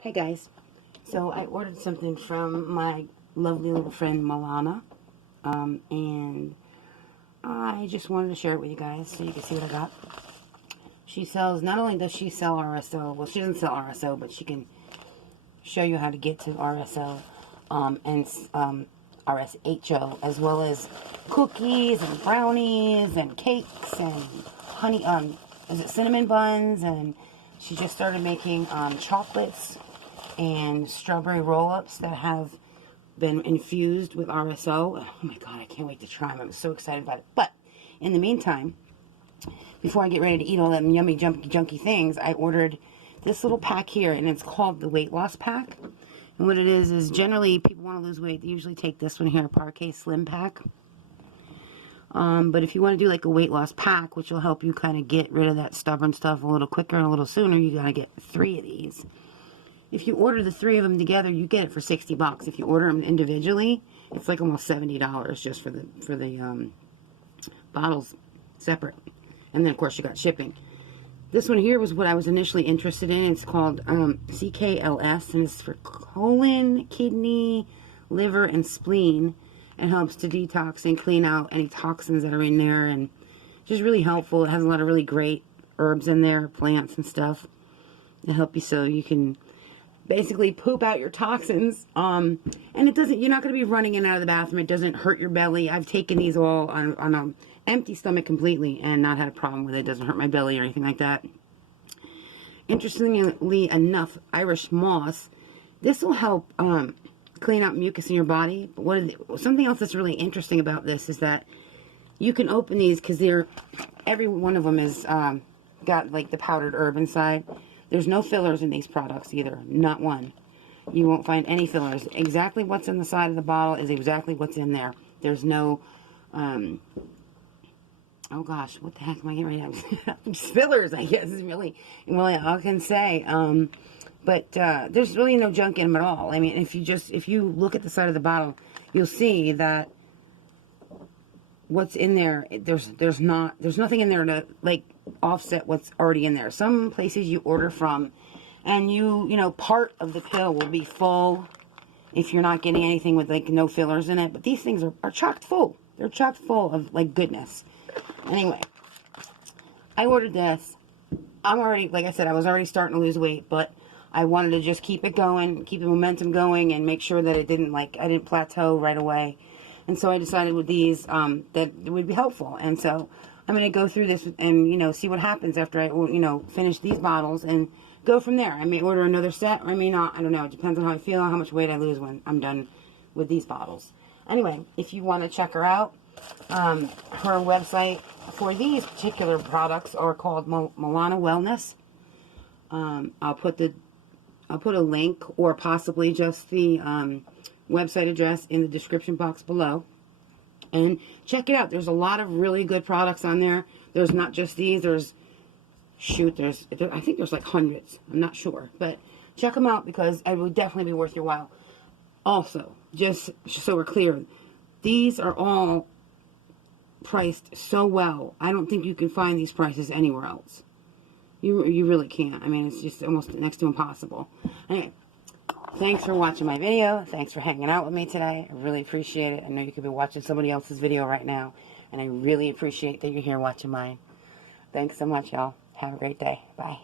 Hey guys, so I ordered something from my lovely little friend Melana, and I just wanted to share it with you guys so you can see what I got. She sells, not only does she sell RSO, well she doesn't sell RSO, but she can show you how to get to RSO and RSHO, as well as cookies and brownies and cakes and honey, is it cinnamon buns, and she just started making chocolates and strawberry roll-ups that have been infused with RSO. Oh my god, I can't wait to try them. I'm so excited about it. But in the meantime, before I get ready to eat all them yummy, junky things, I ordered this little pack here, and it's called the weight loss pack. And what it is generally people want to lose weight, they usually take this one here, Parquet Slim Pack. But if you want to do like a weight loss pack, which will help you kind of get rid of that stubborn stuff a little quicker and a little sooner, you gotta get 3 of these. If you order the 3 of them together, you get it for $60. If you order them individually, it's like almost $70 just for the bottles separate. And then of course you got shipping. This one here was what I was initially interested in. It's called CKLS, and it's for colon, kidney, liver, and spleen. It helps to detox and clean out any toxins that are in there, and just really helpful. It has a lot of really great herbs in there, plants and stuff to help you so you can basically poop out your toxins. And it doesn't, you're not going to be running in and out of the bathroom. It doesn't hurt your belly. I've taken these all on an empty stomach completely and not had a problem with it. It doesn't hurt my belly or anything like that. Interestingly enough, Irish moss, this will help clean out mucus in your body. But something else that's really interesting about this is that you can open these because every one of them is got like the powdered herb inside. There's no fillers in these products either, not one. You won't find any fillers. Exactly what's in the side of the bottle is exactly what's in there. There's no, oh gosh, what the heck am I getting right now? Fillers, I guess, is really all I can say. But there's really no junk in them at all. I mean, if you look at the side of the bottle, you'll see that what's in there, there's nothing in there to like offset what's already in there. Some places you order from, and you know, part of the pill will be full if you're not getting anything with like no fillers in it. But these things are chocked full. They're chocked full of like goodness. Anyway, I ordered this. I'm already, like I said, I was already starting to lose weight, but I wanted to just keep it going, keep the momentum going, and make sure that I didn't plateau right away. And so I decided with these that it would be helpful. And so I'm going to go through this and, you know, see what happens after I, you know, finish these bottles and go from there. I may order another set, or I may not. I don't know. It depends on how I feel, how much weight I lose when I'm done with these bottles. Anyway, if you want to check her out, her website for these particular products are called Melana Wellness. I'll put a link, or possibly just the website address, in the description box below. And check it out. There's a lot of really good products on there. There's not just these. I think there's like hundreds. I'm not sure. But check them out because it would definitely be worth your while. Also, just so we're clear, these are all priced so well. I don't think you can find these prices anywhere else. You really can't. I mean, it's just almost next to impossible. Anyway, thanks for watching my video. Thanks for hanging out with me today. I really appreciate it. I know you could be watching somebody else's video right now, and I really appreciate that you're here watching mine. Thanks so much, y'all. Have a great day. Bye.